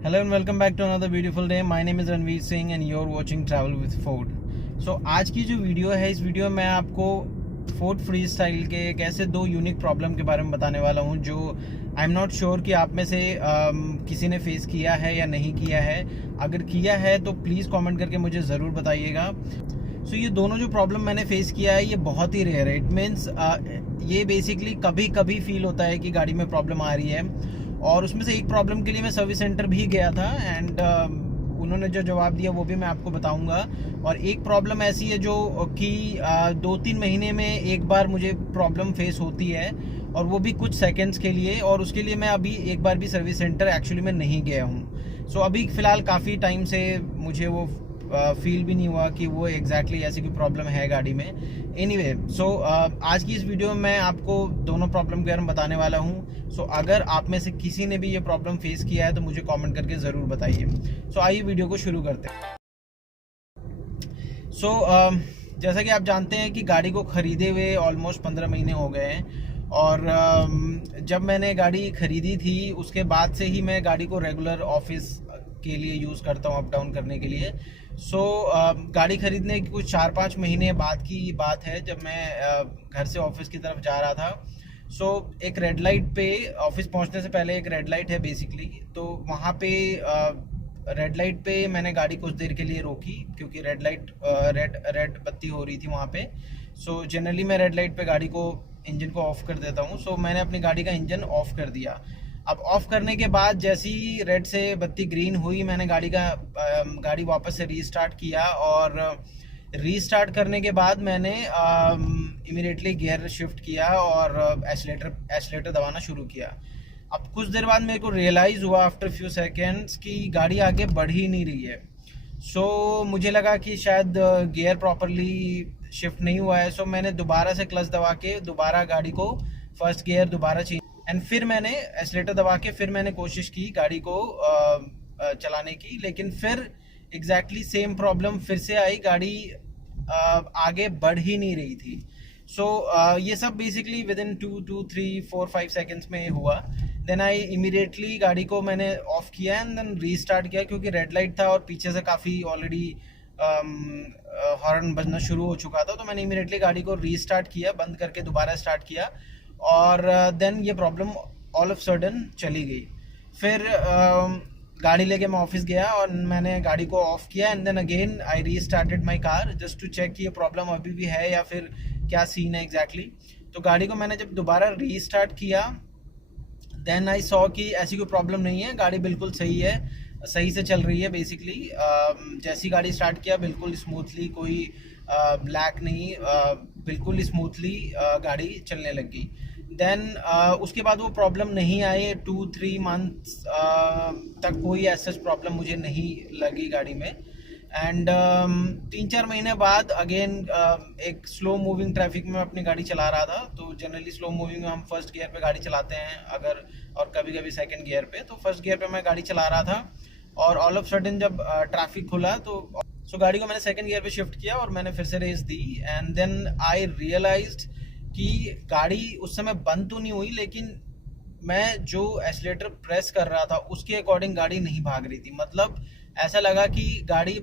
Hello and welcome back to another beautiful day. My name is Ranveer Singh and you're watching Travel with Ford. So आज की जो video है, इस video में मैं आपको फोर्ड फ्री स्टाइल के एक ऐसे दो यूनिक प्रॉब्लम के बारे में बताने वाला हूं जो आई एम नॉट श्योर कि आप में से किसी ने फेस किया है या नहीं किया है। अगर किया है तो प्लीज़ कमेंट करके मुझे ज़रूर बताइएगा। सो ये दोनों जो प्रॉब्लम मैंने फेस किया है ये बहुत ही रेयर है। इट मीन्स ये बेसिकली कभी कभी फील होता है कि गाड़ी में प्रॉब्लम आ रही है, और उसमें से एक प्रॉब्लम के लिए मैं सर्विस सेंटर भी गया था एंड उन्होंने जो जवाब दिया वो भी मैं आपको बताऊंगा। और एक प्रॉब्लम ऐसी है जो कि 2-3 महीने में एक बार मुझे प्रॉब्लम फेस होती है, और वो भी कुछ सेकंड्स के लिए, और उसके लिए मैं अभी एक बार भी सर्विस सेंटर एक्चुअली में नहीं गया हूँ। सो अभी फ़िलहाल काफ़ी टाइम से मुझे वो फील भी नहीं हुआ कि वो एग्जैक्टली ऐसी कोई प्रॉब्लम है गाड़ी में। एनीवे, सो आज की इस वीडियो में मैं आपको दोनों प्रॉब्लम के बारे में बताने वाला हूँ। सो अगर आप में से किसी ने भी ये प्रॉब्लम फेस किया है तो मुझे कमेंट करके ज़रूर बताइए। सो आइए वीडियो को शुरू करते हैं। सो जैसा कि आप जानते हैं कि गाड़ी को ख़रीदे हुए ऑलमोस्ट 15 महीने हो गए हैं, और जब मैंने गाड़ी ख़रीदी थी उसके बाद से ही मैं गाड़ी को रेगुलर ऑफिस के लिए यूज़ करता हूँ, अप डाउन करने के लिए। सो गाड़ी ख़रीदने की कुछ 4-5 महीने बाद की बात है, जब मैं घर से ऑफिस की तरफ जा रहा था। सो एक रेड लाइट पे, ऑफिस पहुंचने से पहले एक रेड लाइट है बेसिकली, तो वहाँ पे रेड लाइट पे मैंने गाड़ी कुछ देर के लिए रोकी क्योंकि रेड लाइट रेड बत्ती हो रही थी वहाँ पे। सो जनरली मैं रेड लाइट पे गाड़ी को, इंजन को ऑफ कर देता हूँ। सो मैंने अपनी गाड़ी का इंजन ऑफ कर दिया। अब ऑफ करने के बाद जैसी ही रेड से बत्ती ग्रीन हुई, मैंने गाड़ी वापस से रीस्टार्ट किया, और रीस्टार्ट करने के बाद मैंने इमीडिएटली गियर शिफ्ट किया और एक्सीलेटर दबाना शुरू किया। अब कुछ देर बाद मेरे को रियलाइज़ हुआ आफ्टर फ्यू सेकेंड्स कि गाड़ी आगे बढ़ ही नहीं रही है। सो मुझे लगा कि शायद गियर प्रॉपरली शिफ्ट नहीं हुआ है। सो मैंने दोबारा से क्लच दबा के दोबारा गाड़ी को फर्स्ट गियर दोबारा चेंज, एंड फिर मैंने एक्सीलेटर दबा के फिर मैंने कोशिश की गाड़ी को चलाने की, लेकिन फिर एग्जैक्टली सेम प्रॉब्लम फिर से आई। गाड़ी आगे बढ़ ही नहीं रही थी। सो ये सब बेसिकली विद इन 2-3-4-5 सेकेंड्स में हुआ। देन आई इमीडिएटली गाड़ी को मैंने ऑफ किया एंड देन रीस्टार्ट किया, क्योंकि रेड लाइट था और पीछे से काफ़ी ऑलरेडी हॉर्न बजना शुरू हो चुका था। तो मैंने इमीडिएटली गाड़ी को रीस्टार्ट किया, बंद करके दोबारा स्टार्ट किया, और देन ये प्रॉब्लम ऑल ऑफ सडन चली गई। फिर गाड़ी लेके मैं ऑफिस गया और मैंने गाड़ी को ऑफ किया, and then again I restarted my car just to check कि ये प्रॉब्लम अभी भी है या फिर क्या सीन है एग्जैक्टली। तो गाड़ी को मैंने जब दोबारा रीस्टार्ट किया, देन आई सॉ कि ऐसी कोई प्रॉब्लम नहीं है, गाड़ी बिल्कुल सही है, सही से चल रही है बेसिकली। जैसी गाड़ी स्टार्ट किया बिल्कुल स्मूथली, कोई ब्लैक नहीं, बिल्कुल स्मूथली गाड़ी चलने लगी। देन उसके बाद वो प्रॉब्लम नहीं आई। 2-3 मंथ्स तक कोई ऐसा प्रॉब्लम मुझे नहीं लगी गाड़ी में। एंड 3-4 महीने बाद अगेन एक स्लो मूविंग ट्रैफिक में अपनी गाड़ी चला रहा था। तो जनरली स्लो मूविंग में हम फर्स्ट गियर पे गाड़ी चलाते हैं अगर, और कभी कभी सेकंड गियर पे। तो फर्स्ट गियर पे मैं गाड़ी चला रहा था, और ऑल ऑफ सडन जब ट्रैफिक खुला तो गाड़ी को मैंने सेकंड गियर पे शिफ्ट किया और मैंने फिर से रेस दी। एंड देन आई रियलाइज्ड कि गाड़ी उस समय बंद तो नहीं हुई, लेकिन मैं जो एक्सीलेटर प्रेस कर रहा था उसके अकॉर्डिंग गाड़ी नहीं भाग रही थी। मतलब ऐसा लगा कि गाड़ी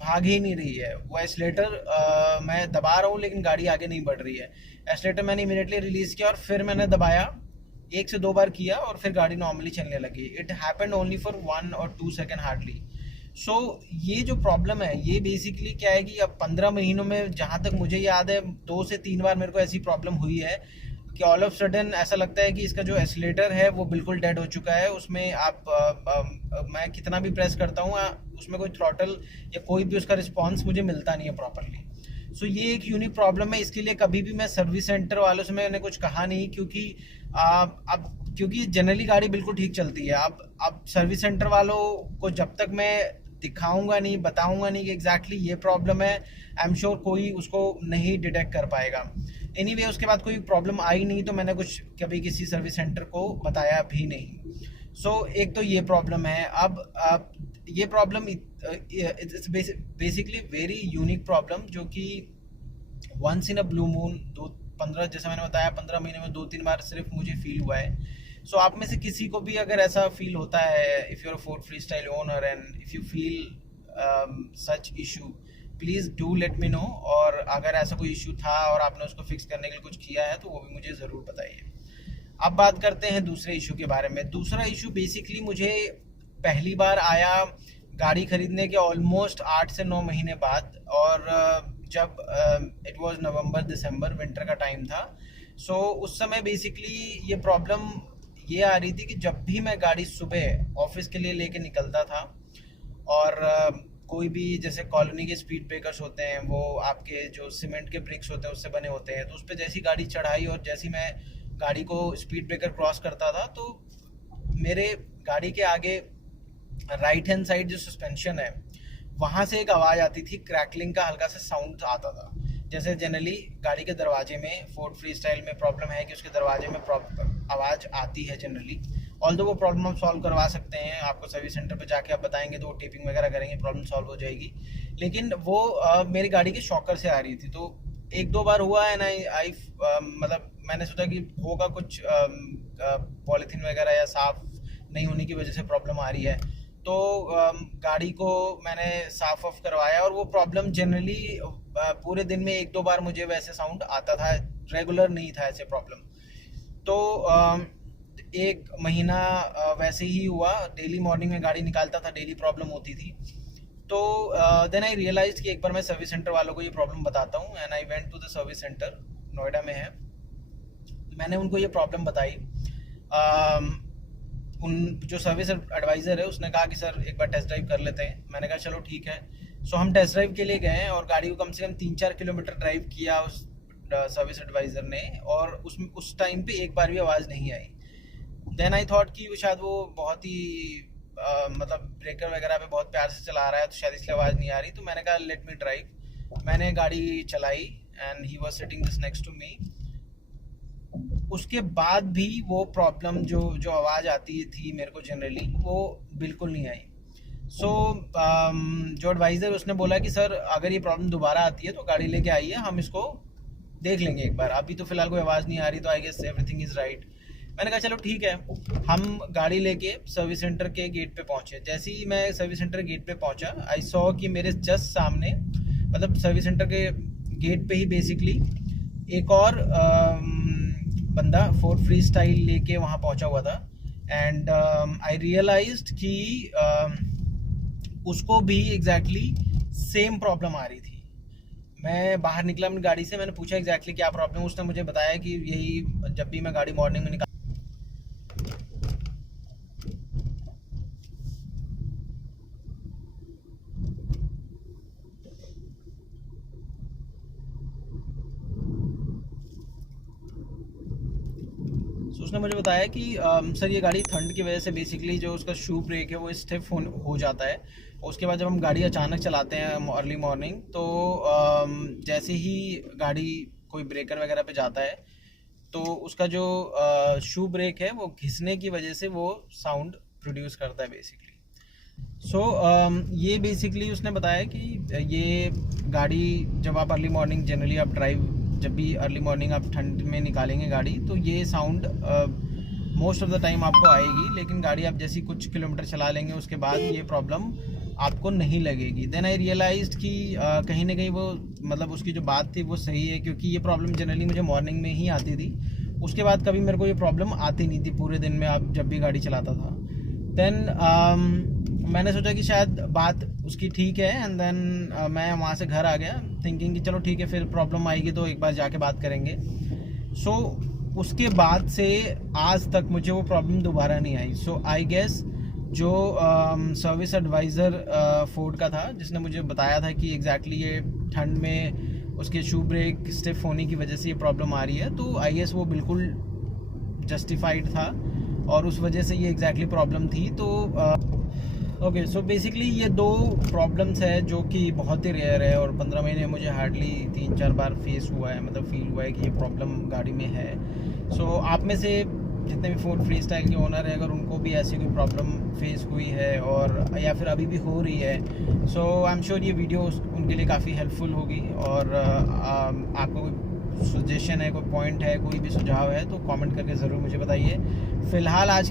भाग ही नहीं रही है। वो एक्सीलेटर मैं दबा रहा हूँ लेकिन गाड़ी आगे नहीं बढ़ रही है। एक्सीलेटर मैंने इमीडिएटली रिलीज किया और फिर मैंने दबाया, 1 से 2 बार किया, और फिर गाड़ी नॉर्मली चलने लगी। इट हैपेंड ओनली फॉर 1 और 2 सेकेंड हार्डली। सो ये जो प्रॉब्लम है ये बेसिकली क्या है कि अब 15 महीनों में जहाँ तक मुझे याद है 2 से 3 बार मेरे को ऐसी प्रॉब्लम हुई है कि ऑल ऑफ सडन ऐसा लगता है कि इसका जो एक्सीलेटर है वो बिल्कुल डेड हो चुका है। उसमें मैं कितना भी प्रेस करता हूँ उसमें कोई थ्रॉटल या कोई भी उसका रिस्पॉन्स मुझे मिलता नहीं है प्रॉपरली। सो ये एक यूनिक प्रॉब्लम है। इसके लिए कभी भी मैं सर्विस सेंटर वालों से मैंने कुछ कहा नहीं, क्योंकि जनरली गाड़ी बिल्कुल ठीक चलती है। अब सर्विस सेंटर वालों को जब तक मैं दिखाऊंगा नहीं, बताऊंगा नहीं कि एग्जैक्टली ये प्रॉब्लम है, आई एम श्योर कोई उसको नहीं डिटेक्ट कर पाएगा। एनीवे, उसके बाद कोई प्रॉब्लम आई नहीं तो मैंने कुछ कभी किसी सर्विस सेंटर को बताया भी नहीं। सो एक तो ये प्रॉब्लम है। अब ये problem it's basically very unique problem, जो कि once in a blue moon, 15 जैसा मैंने बताया 15 महीने में 2-3 बार सिर्फ मुझे फील हुआ है। सो आप में से किसी को भी अगर ऐसा फील होता है, if you R Ford free style owner and if you feel such issue, please do let me know. और अगर ऐसा कोई इशू था और आपने उसको फिक्स करने के लिए कुछ किया है तो वो भी मुझे ज़रूर बताइए। अब बात करते हैं दूसरे इशू के बारे में। दूसरा इशू बेसिकली मुझे पहली बार आया गाड़ी खरीदने के ऑलमोस्ट 8 से 9 महीने बाद, और जब it was November December, winter का टाइम था। सो उस समय बेसिकली ये प्रॉब्लम ये आ रही थी कि जब भी मैं गाड़ी सुबह ऑफिस के लिए लेके निकलता था और कोई भी जैसे कॉलोनी के स्पीड ब्रेकर्स होते हैं, वो आपके जो सीमेंट के ब्रिक्स होते हैं उससे बने होते हैं, तो उस पर जैसी गाड़ी चढ़ाई और जैसी मैं गाड़ी को स्पीड ब्रेकर क्रॉस करता था तो मेरे गाड़ी के आगे राइट हैंड साइड जो सस्पेंशन है वहाँ से एक आवाज़ आती थी, क्रैकलिंग का हल्का सा साउंड आता था। जैसे जनरली गाड़ी के दरवाजे में फोर्ड फ्री स्टाइल में प्रॉब्लम है कि उसके दरवाजे में आवाज़ आती है जनरली। ऑल्दो वो प्रॉब्लम हम सॉल्व करवा सकते हैं, आपको सर्विस सेंटर पे जाके आप बताएंगे तो वो टेपिंग वगैरह करेंगे, प्रॉब्लम सॉल्व हो जाएगी। लेकिन वो मेरी गाड़ी के शॉकर से आ रही थी। तो एक दो बार हुआ है ना, आई मतलब मैंने सोचा कि होगा कुछ पॉलीथीन वगैरह या साफ नहीं होने की वजह से प्रॉब्लम आ रही है, तो गाड़ी को मैंने साफ ऑफ करवाया और वो प्रॉब्लम जनरली पूरे दिन में एक दो बार मुझे वैसे साउंड आता था, रेगुलर नहीं था ऐसे प्रॉब्लम। तो एक महीना वैसे ही हुआ, डेली मॉर्निंग में गाड़ी निकालता था, डेली प्रॉब्लम होती थी। तो देन आई रियलाइज कि एक बार मैं सर्विस सेंटर वालों को ये प्रॉब्लम बताता हूँ, and I went to the service centre, Noida में है। मैंने उनको ये प्रॉब्लम बताई। उन जो सर्विस एडवाइज़र है उसने कहा कि सर एक बार टेस्ट ड्राइव कर लेते हैं। मैंने कहा चलो ठीक है। सो हम टेस्ट ड्राइव के लिए गए और गाड़ी को कम से कम 3-4 किलोमीटर ड्राइव किया उस सर्विस एडवाइज़र ने, और उस टाइम पे एक बार भी आवाज़ नहीं आई। देन आई थॉट कि शायद वो बहुत ही मतलब ब्रेकर वगैरह पे बहुत प्यार से चला रहा है तो शायद इसलिए आवाज़ नहीं आ रही। तो मैंने कहा लेट मी ड्राइव। मैंने गाड़ी चलाई and he was sitting just next to me. उसके बाद भी वो प्रॉब्लम जो आवाज़ आती थी मेरे को जनरली, वो बिल्कुल नहीं आई। सो जो एडवाइज़र उसने बोला कि सर अगर ये प्रॉब्लम दोबारा आती है तो गाड़ी लेके आइए, हम इसको देख लेंगे एक बार, अभी तो फिलहाल कोई आवाज़ नहीं आ रही, तो I guess everything is right. मैंने कहा चलो ठीक है। हम गाड़ी लेके सर्विस सेंटर के गेट पे पहुंचे। जैसे ही मैं सर्विस सेंटर गेट पे पहुंचा, आई सॉ कि मेरे जस्ट सामने, मतलब सर्विस सेंटर के गेट पे ही बेसिकली एक और बंदा फोर्ड फ्री स्टाइल लेके वहाँ पहुँचा हुआ था। एंड आई रियलाइज्ड कि उसको भी एग्जैक्टली सेम प्रॉब्लम आ रही थी। मैं बाहर निकला अपनी गाड़ी से, मैंने पूछा एग्जैक्टली क्या प्रॉब्लम। उसने मुझे बताया कि यही जब भी मैं गाड़ी मॉर्निंग में निकाल उसने मुझे बताया कि सर ये गाड़ी ठंड की वजह से बेसिकली जो उसका शू ब्रेक है वो स्टिफ हो जाता है। उसके बाद जब हम गाड़ी अचानक चलाते हैं अर्ली मॉर्निंग, तो जैसे ही गाड़ी कोई ब्रेकर वगैरह पे जाता है तो उसका जो शू ब्रेक है वो घिसने की वजह से वो साउंड प्रोड्यूस करता है बेसिकली। सो ये बेसिकली उसने बताया कि ये गाड़ी जब आप अर्ली मॉर्निंग जनरली आप जब भी अर्ली मॉर्निंग आप ठंड में निकालेंगे गाड़ी, तो ये sound most of the time आपको आएगी, लेकिन गाड़ी आप जैसी कुछ किलोमीटर चला लेंगे उसके बाद ये प्रॉब्लम आपको नहीं लगेगी। देन आई रियलाइज्ड कि कहीं ना कहीं वो मतलब उसकी जो बात थी वो सही है, क्योंकि ये प्रॉब्लम जनरली मुझे मॉर्निंग में ही आती थी। उसके बाद कभी मेरे को ये प्रॉब्लम आती नहीं थी पूरे दिन में आप जब भी गाड़ी चलाता था। देन मैंने सोचा कि शायद बात उसकी ठीक है, एंड देन मैं वहाँ से घर आ गया थिंकिंग कि चलो ठीक है, फिर प्रॉब्लम आएगी तो एक बार जाके बात करेंगे। सो उसके बाद से आज तक मुझे वो प्रॉब्लम दोबारा नहीं आई। सो आई गेस जो सर्विस एडवाइज़र फोर्ड का था जिसने मुझे बताया था कि एग्जैक्टली ये ठंड में उसके शू ब्रेक स्टिफ होने की वजह से ये प्रॉब्लम आ रही है, तो आई गेस वो बिल्कुल जस्टिफाइड था और उस वजह से ये एग्जैक्टली प्रॉब्लम थी। तो ओके, सो बेसिकली ये दो प्रॉब्लम्स है जो कि बहुत ही रेयर है और 15 महीने मुझे हार्डली 3-4 बार फेस हुआ है, मतलब फील हुआ है कि ये प्रॉब्लम गाड़ी में है। सो आप में से जितने भी फोर्ड फ्री स्टाइल के ओनर है, अगर उनको भी ऐसी कोई प्रॉब्लम फेस हुई है और या फिर अभी भी हो रही है, सो आई एम श्योर ये वीडियो उनके लिए काफ़ी हेल्पफुल होगी और आपको सजेशन है, कोई पॉइंट है, कोई भी सुझाव है तो कमेंट करके ज़रूर मुझे बताइए। फ़िलहाल आज